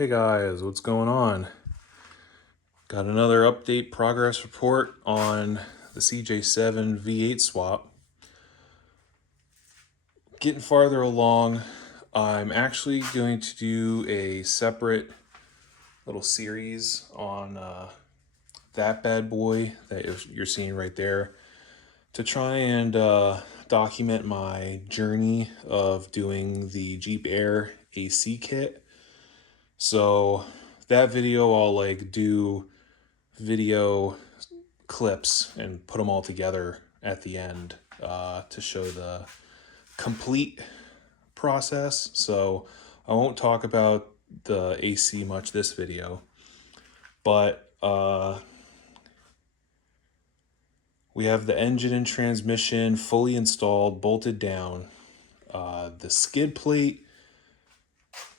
Hey guys, what's going on? Got another update progress report on the CJ7 V8 swap. Getting farther along. I'm actually going to do a separate little series on that bad boy that you're seeing right there to try and document my journey of doing the Jeep Air AC kit. So that video I'll do video clips and put them all together at the end to show the complete process. So I won't talk about the AC much this video, but we have the engine and transmission fully installed, bolted down. The skid plate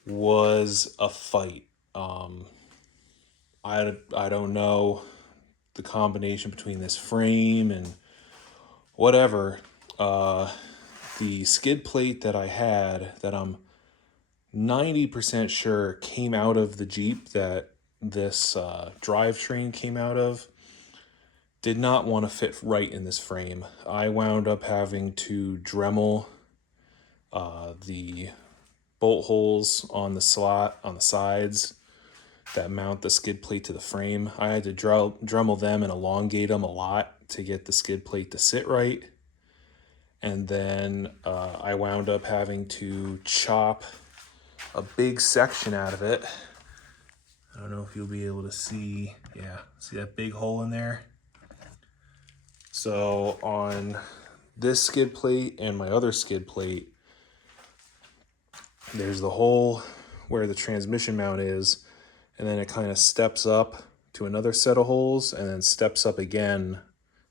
was a fight. I don't know the combination between this frame and whatever. The skid plate that I had that I'm 90% sure came out of the Jeep that this drivetrain came out of did not want to fit right in this frame. I wound up having to Dremel the bolt holes on the slot on the sides that mount the skid plate to the frame. I had to Dremel them and elongate them a lot to get the skid plate to sit right. And then I wound up having to chop a big section out of it. I don't know if you'll be able to see, see that big hole in there? So on this skid plate and my other skid plate, there's the hole where the transmission mount is, and then it kind of steps up to another set of holes and then steps up again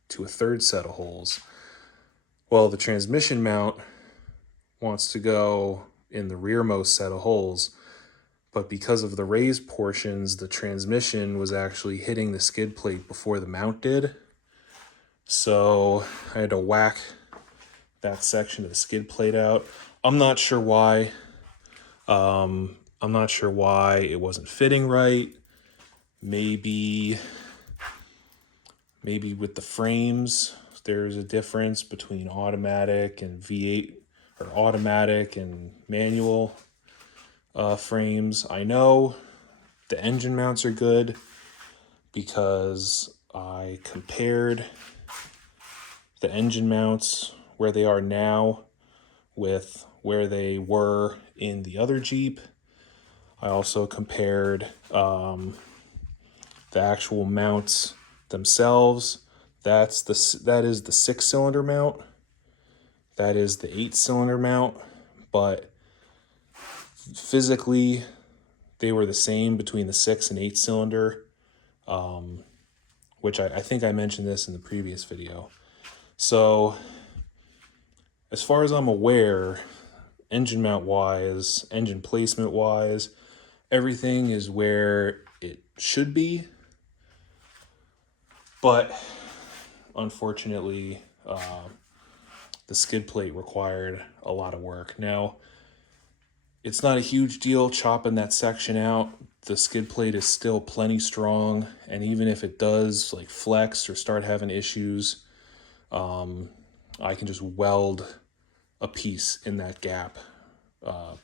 to a third set of holes. Well, the transmission mount wants to go in the rearmost set of holes, but because of the raised portions, the transmission was actually hitting the skid plate before the mount did. So I had to whack that section of the skid plate out. I'm not sure why. I'm not sure why it wasn't fitting right. Maybe with the frames, there's a difference between automatic and V8, or automatic and manual frames. I know the engine mounts are good because I compared the engine mounts where they are now with where they were in the other Jeep. I also compared the actual mounts themselves. That is the 6-cylinder mount. That is the 8-cylinder mount, but physically they were the same between the 6 and 8-cylinder, which I think I mentioned this in the previous video. So as far as I'm aware, engine mount wise, engine placement wise, everything is where it should be. But unfortunately, the skid plate required a lot of work. Now, it's not a huge deal chopping that section out. The skid plate is still plenty strong, and even if it does flex or start having issues, I can just weld a piece in that gap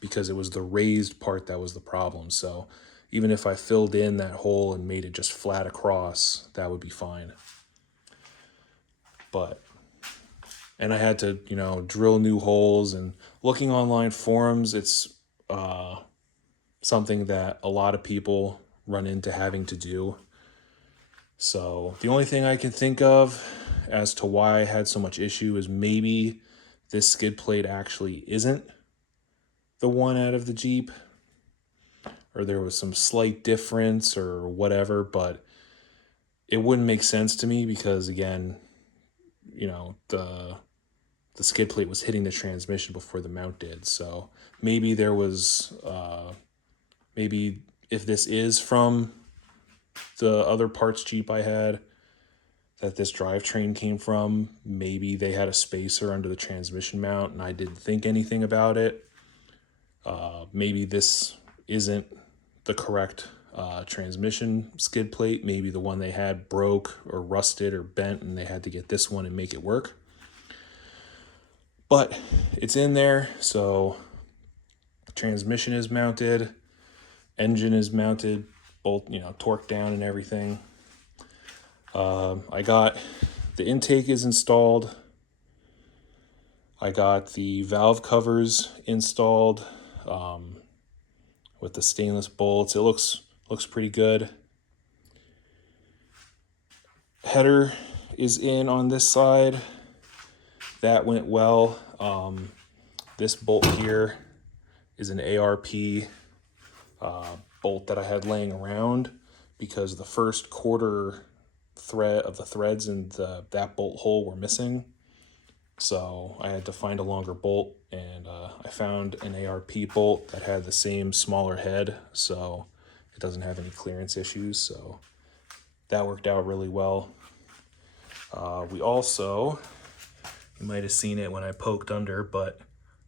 because it was the raised part that was the problem. So even if I filled in that hole and made it just flat across, that would be fine. And I had to, drill new holes, and looking online forums, it's something that a lot of people run into having to do. So the only thing I can think of as to why I had so much issue is maybe this skid plate actually isn't the one out of the Jeep, or there was some slight difference or whatever, but it wouldn't make sense to me because, again, the skid plate was hitting the transmission before the mount did. So maybe there was, maybe if this is from the other parts Jeep I had that this drivetrain came from, maybe they had a spacer under the transmission mount and I didn't think anything about it. Maybe this isn't the correct transmission skid plate. Maybe the one they had broke or rusted or bent, and they had to get this one and make it work. But it's in there, so transmission is mounted, engine is mounted, bolt, torque down and everything. I got the intake is installed. I got the valve covers installed with the stainless bolts. It looks pretty good. Header is in on this side. That went well. This bolt here is an ARP bolt that I had laying around because the first quarter thread of the threads in that bolt hole were missing. So I had to find a longer bolt, and I found an ARP bolt that had the same smaller head, so it doesn't have any clearance issues. So that worked out really well. We also, you might have seen it when I poked under, but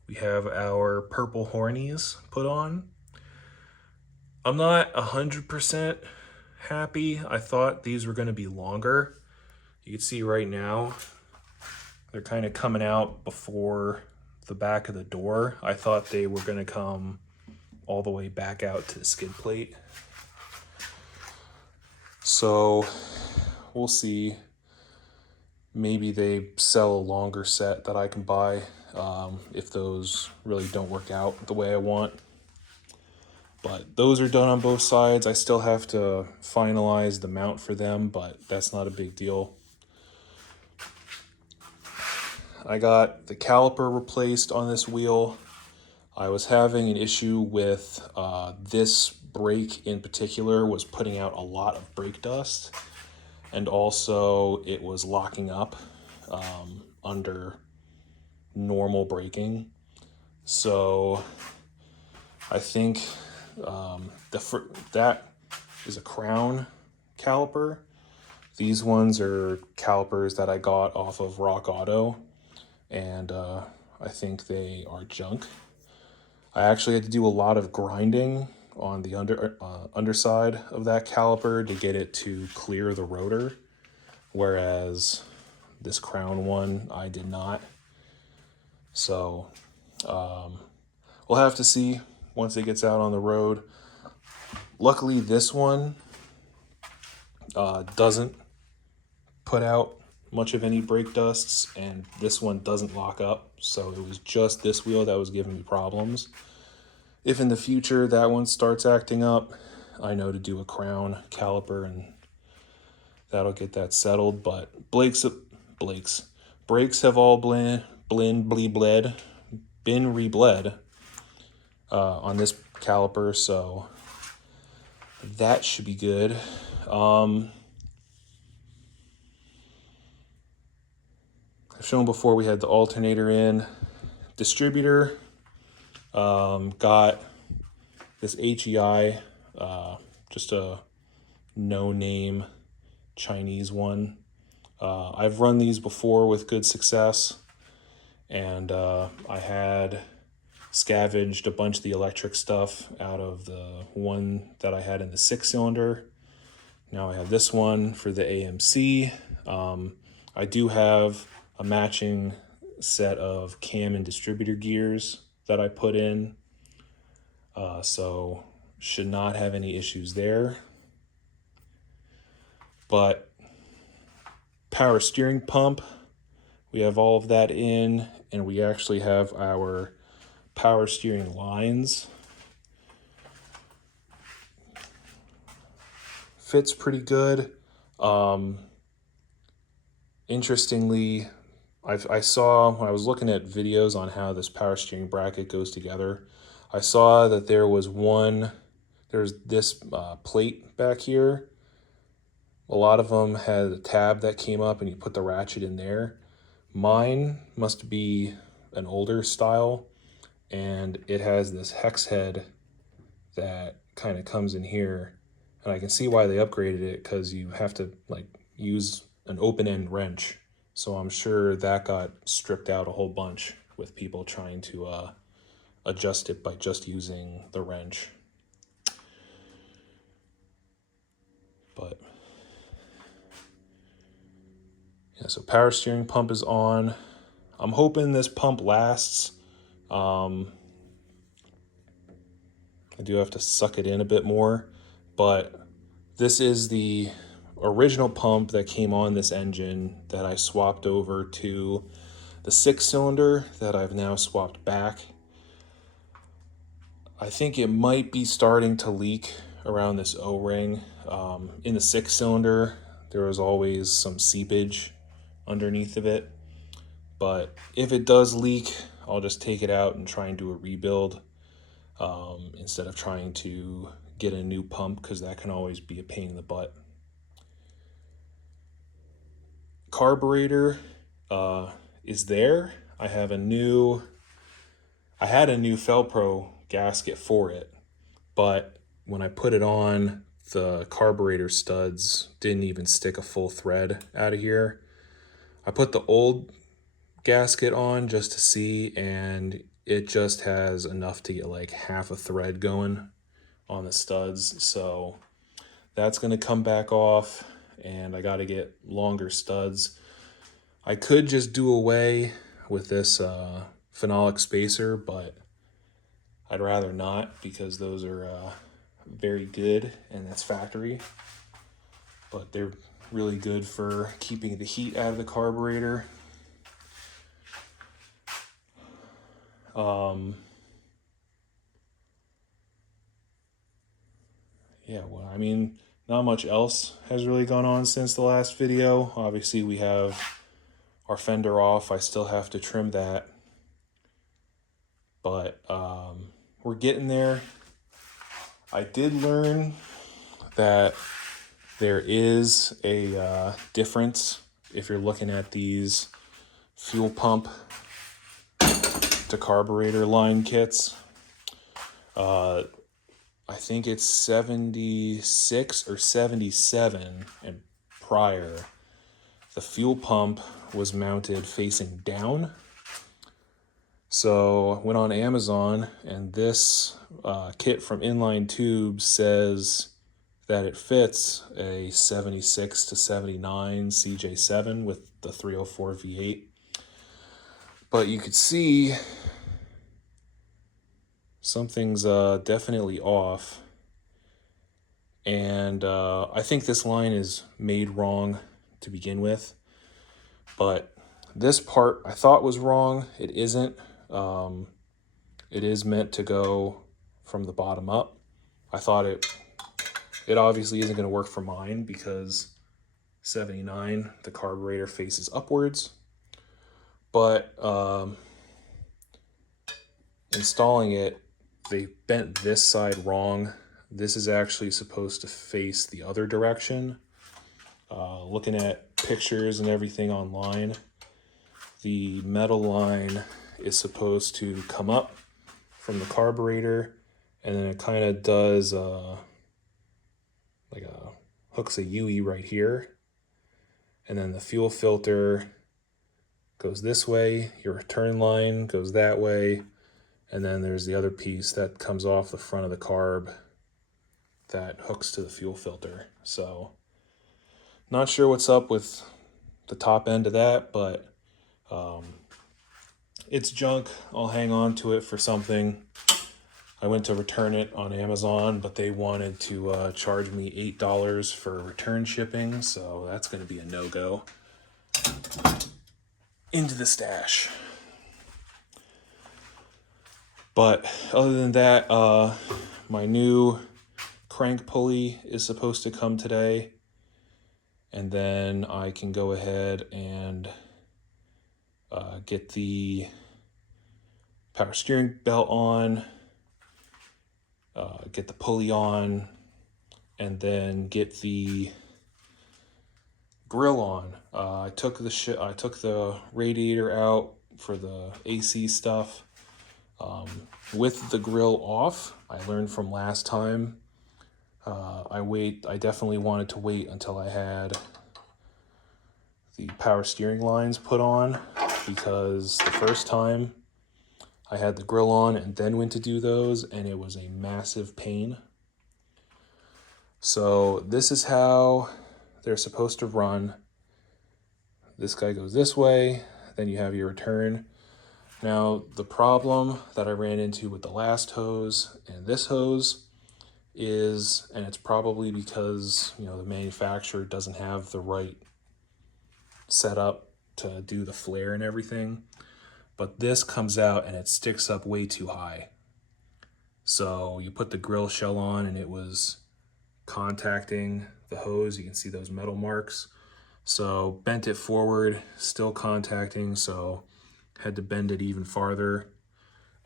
we have our purple hornies put on. I'm not 100% happy. I thought these were going to be longer. You can see right now, they're kind of coming out before the back of the door. I thought they were going to come all the way back out to the skid plate. So we'll see. Maybe they sell a longer set that I can buy if those really don't work out the way I want. But those are done on both sides. I still have to finalize the mount for them, but that's not a big deal. I got the caliper replaced on this wheel. I was having an issue with this brake in particular was putting out a lot of brake dust, and also it was locking up under normal braking. So I think that is a crown caliper. These ones are calipers that I got off of Rock Auto, and I think they are junk. I actually had to do a lot of grinding on the underside of that caliper to get it to clear the rotor, whereas this crown one I did not. So we'll have to see once it gets out on the road. Luckily this one doesn't put out much of any brake dusts, and this one doesn't lock up, so it was just this wheel that was giving me problems. If in the future that one starts acting up, I know to do a crown caliper and that'll get that settled. But brakes have all been rebled on this caliper, so that should be good. I've shown before we had the alternator in. Distributor, got this HEI, just a no-name Chinese one. I've run these before with good success, and I had scavenged a bunch of the electric stuff out of the one that I had in the 6-cylinder. Now I have this one for the AMC. I do have a matching set of cam and distributor gears that I put in, so should not have any issues there. But power steering pump, we have all of that in, and we actually have our power steering lines. Fits pretty good. Interestingly, I saw when I was looking at videos on how this power steering bracket goes together, I saw that there's this plate back here. A lot of them had a tab that came up and you put the ratchet in there. Mine must be an older style, and it has this hex head that kind of comes in here, and I can see why they upgraded it, because you have to use an open-end wrench. So I'm sure that got stripped out a whole bunch with people trying to adjust it by just using the wrench. so power steering pump is on. I'm hoping this pump lasts. I do have to suck it in a bit more, but this is the original pump that came on this engine that I swapped over to the 6-cylinder that I've now swapped back. I think it might be starting to leak around this O-ring. In the 6-cylinder, there was always some seepage underneath of it. But if it does leak, I'll just take it out and try and do a rebuild instead of trying to get a new pump, because that can always be a pain in the butt. Carburetor is there. I had a new Felpro gasket for it, but when I put it on, the carburetor studs didn't even stick a full thread out of here. I put the old gasket on just to see, and it just has enough to get like half a thread going on the studs. So that's going to come back off, and I got to get longer studs. I could just do away with this phenolic spacer, but I'd rather not, because those are very good, and that's factory. But they're really good for keeping the heat out of the carburetor. Yeah, well, I mean, not much else has really gone on since the last video. Obviously, we have our fender off. I still have to trim that. But we're getting there. I did learn that there is a difference if you're looking at these fuel pump to carburetor line kits. I think it's 76 or 77 and prior, the fuel pump was mounted facing down. So I went on Amazon, and this kit from Inline Tubes says that it fits a 76 to 79 CJ7 with the 304 V8. But you could see something's definitely off. And I think this line is made wrong to begin with. But this part I thought was wrong. It isn't. It is meant to go from the bottom up. I thought it obviously isn't going to work for mine, because 79, the carburetor faces upwards. But installing it, they bent this side wrong. This is actually supposed to face the other direction. Looking at pictures and everything online, the metal line is supposed to come up from the carburetor, and then it kind of does hooks a UE right here, and then the fuel filter goes this way, your return line goes that way, and then there's the other piece that comes off the front of the carb that hooks to the fuel filter. So not sure what's up with the top end of that, but it's junk. I'll hang on to it for something. I went to return it on Amazon, but they wanted to charge me $8 for return shipping, so that's going to be a no-go. Into the stash. But other than that, my new crank pulley is supposed to come today, and then I can go ahead and get the power steering belt on, get the pulley on, and then get the grill on. I took the radiator out for the AC stuff. With the grill off, I learned from last time. I definitely wanted to wait until I had the power steering lines put on, because the first time I had the grill on and then went to do those, and it was a massive pain. So this is how they're supposed to run. This guy goes this way, then you have your return. Now, the problem that I ran into with the last hose and this hose is, and it's probably because, you know, the manufacturer doesn't have the right setup to do the flare and everything, but this comes out and it sticks up way too high. So you put the grill shell on and it was contacting the hose. You can see those metal marks. So bent it forward, still contacting, so had to bend it even farther.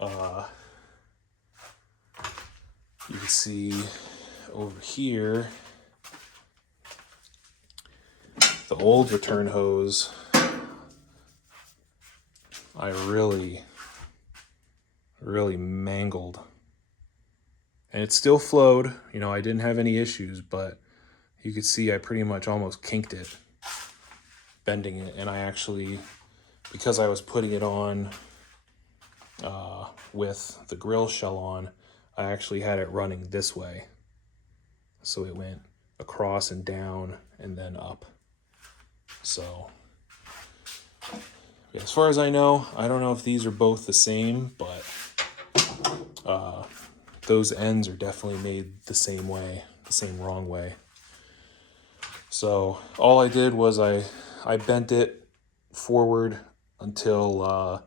You can see over here, the old return hose, I really mangled. And it still flowed, you know, I didn't have any issues, but you could see I pretty much almost kinked it, bending it. And I actually, because I was putting it on with the grill shell on, I actually had it running this way. So it went across and down and then up. So, yeah, as far as I know, I don't know if these are both the same, but those ends are definitely made the same way, the same wrong way. So all I did was I bent it forward until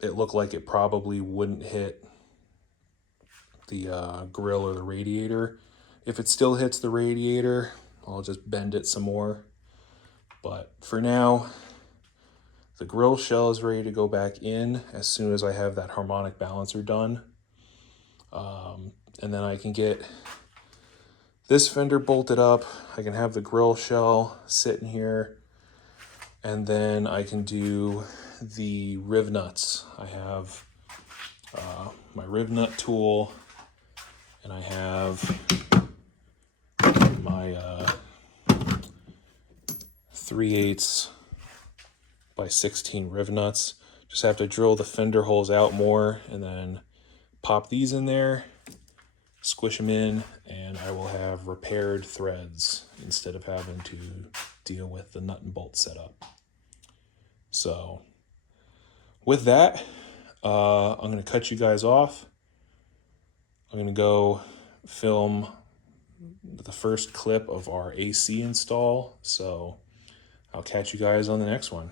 it looked like it probably wouldn't hit the grill or the radiator. If it still hits the radiator, I'll just bend it some more. But for now, the grill shell is ready to go back in as soon as I have that harmonic balancer done. And then I can get this fender bolted up. I can have the grill shell sitting here. And then I can do the riv nuts. I have my riv nut tool, and I have my 3/8 by 16 riv nuts. Just have to drill the fender holes out more and then pop these in there, squish them in, and I will have repaired threads instead of having to deal with the nut and bolt setup. So with that, I'm going to cut you guys off. I'm going to go film the first clip of our AC install. So I'll catch you guys on the next one.